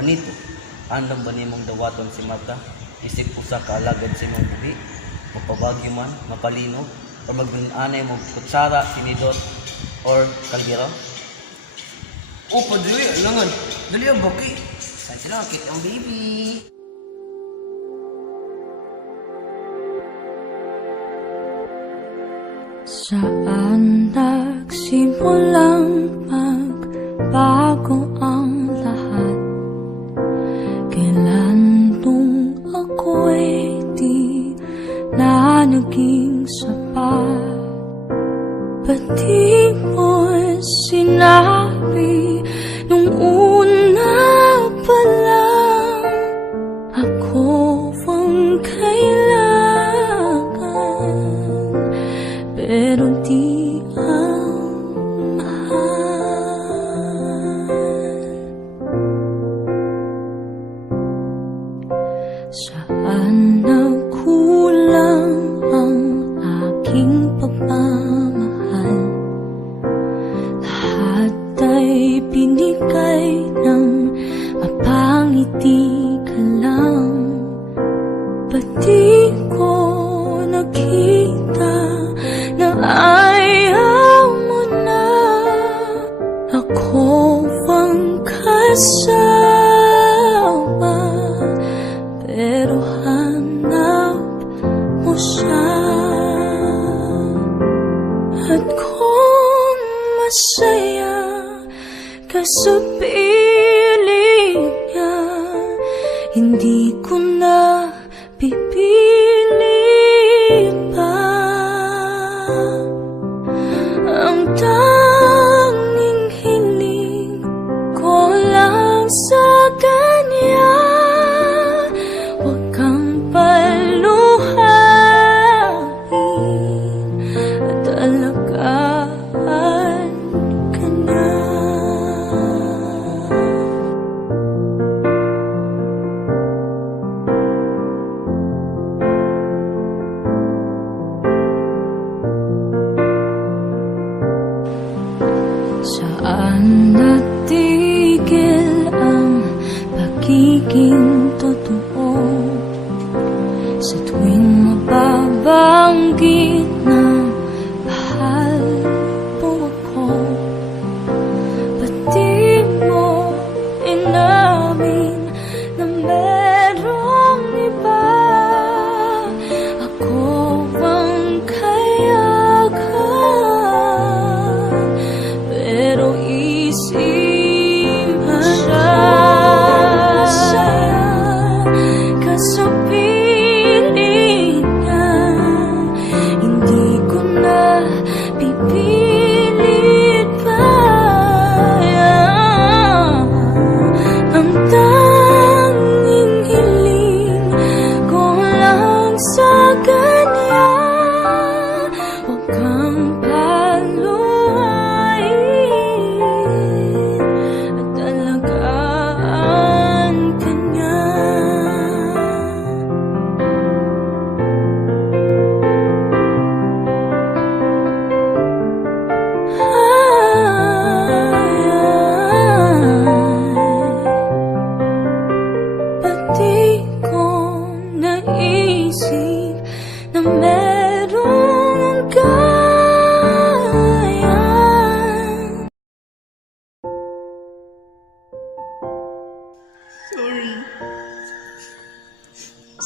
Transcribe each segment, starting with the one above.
Panito, andam ba nimong dawaton si Marta? Isip usa ka alagad si mong buhi, mapabagyo man, mapalinog, o magdunanay mo kutsara, sinidot, or kaldero? Oh, Paubaya, alangan. Dali ang baki. Saan sila akit ang baby? Saan nagsimulang magbago ang lahat? Kailan nung ako'y di na naging sapat? Ba't di mo sinabi nung una pa lang ako ang kailangan? Pero di ang mahal. Saan nagkulang ang aking pagmamahal? Lahat ay binigay ng mapangiti ka lang. Ba't di ko nakita na ayaw mo na ako ang kasama? Pero hanap mo siya. At kung masaya ka sa piling niya, hindi ko na pipili pa. Ang tanging hiling ko lang sa kanya, huwag kang paluhain at alagaan ka na. Saan natigil ang pagiging totoo? Sa tuwing mababanggit na mahal mo ako, ba't di mo inamin na merong iba? Ako ang kayakan, pero isip siya. Kasapiling niya, hindi ko na pipilit pa. Ang tanging hiling ko lang sa kanya, huwag kang paluhain at alagaan ka niya. Ba't di ko naisip na merong kaya?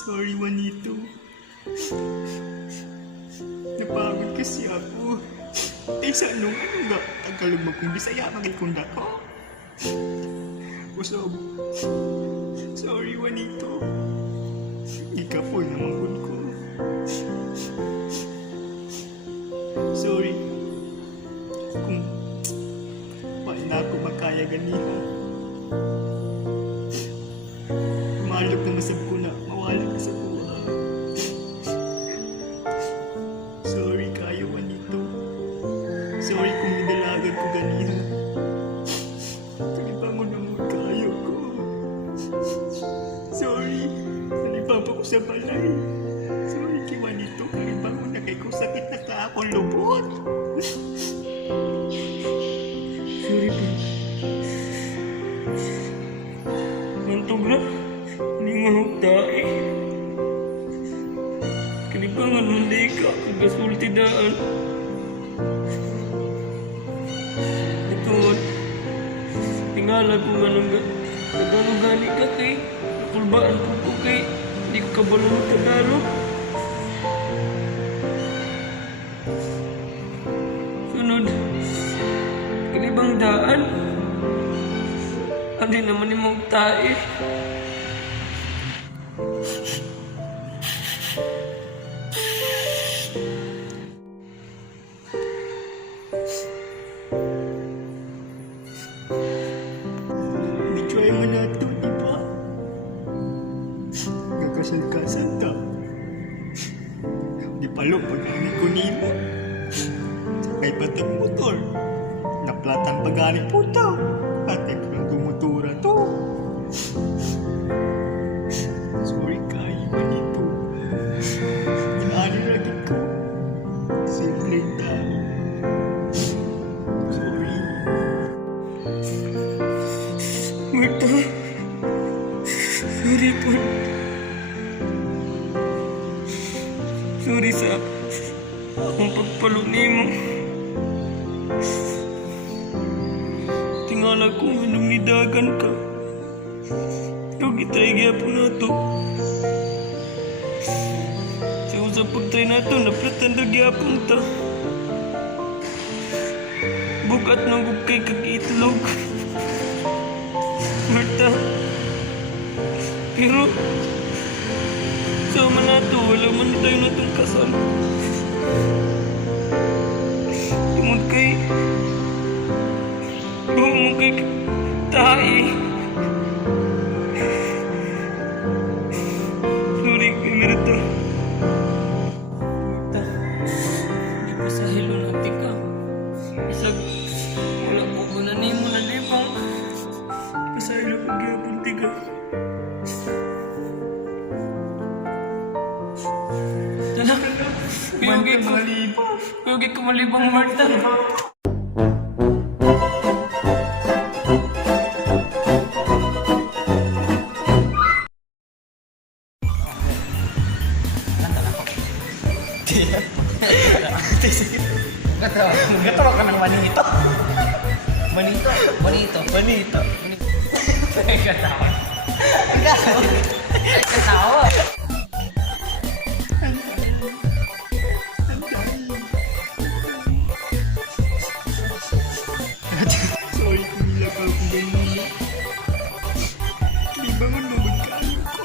Sorry, Juanito. Napagod kasi ako. Sa ano nga, tagalog kong Bisaya, magikunda ko. Usab. Sorry, Juanito. Ikapon naman kun ko. Sorry. Kung wala ako makaya ganiha. Malok na masab ko na mawala ka sa buhay. Sorry kayo, Juanito. Sorry kung nidalagan ko ganiha. Nalibangon naman kayo ko. Sorry, nalibang pa ko sa balay. Sorry kay Juanito, nalibangon na kay ko sakit na ka akong lubot. Sorry po. multidaan. Ito, tingala ko nga nung nagano-gani ka kay nakulbaan po ko kay hindi ko kabalo ng Tagalog. Sunod, kanibang daan. Hindi naman ni mong tae. Medyo ay manato, di ba? Gakasal-kasal ta. Di palo pag-ani ko nimo. Sakay patag motor. Naplatan pag-ani po ta. Atay ko ng tumutura to. Sorry kayo manito. Inaani lagi ko. Simple tao. Sorry. Marta, sorry po. Sorry sa akong pagpaluni mo. Tingala ko anong nidagan ka. Pero gitay po na to. Sa usap pagtay na to, naplatan na gyapon ta. Bukat ng bukay kag-itlog. Marta. Pero sama na to, wala man tayo na itong kasal. Tumod kay bumong kay tae. Sorry kay Marta. Marta, hindi pa sa hilo natin ka. Isag, wala ko gunanin mo na libang. Pasaylo ko gyapon tiga. Tala, kuyugi ko malibang Marta. Gatawa ka ng manito. Manito. Manito. Manito. Gatawa. Gatawa. Sorry kung nilagaw ko ganyan. Di ba man magkano ko?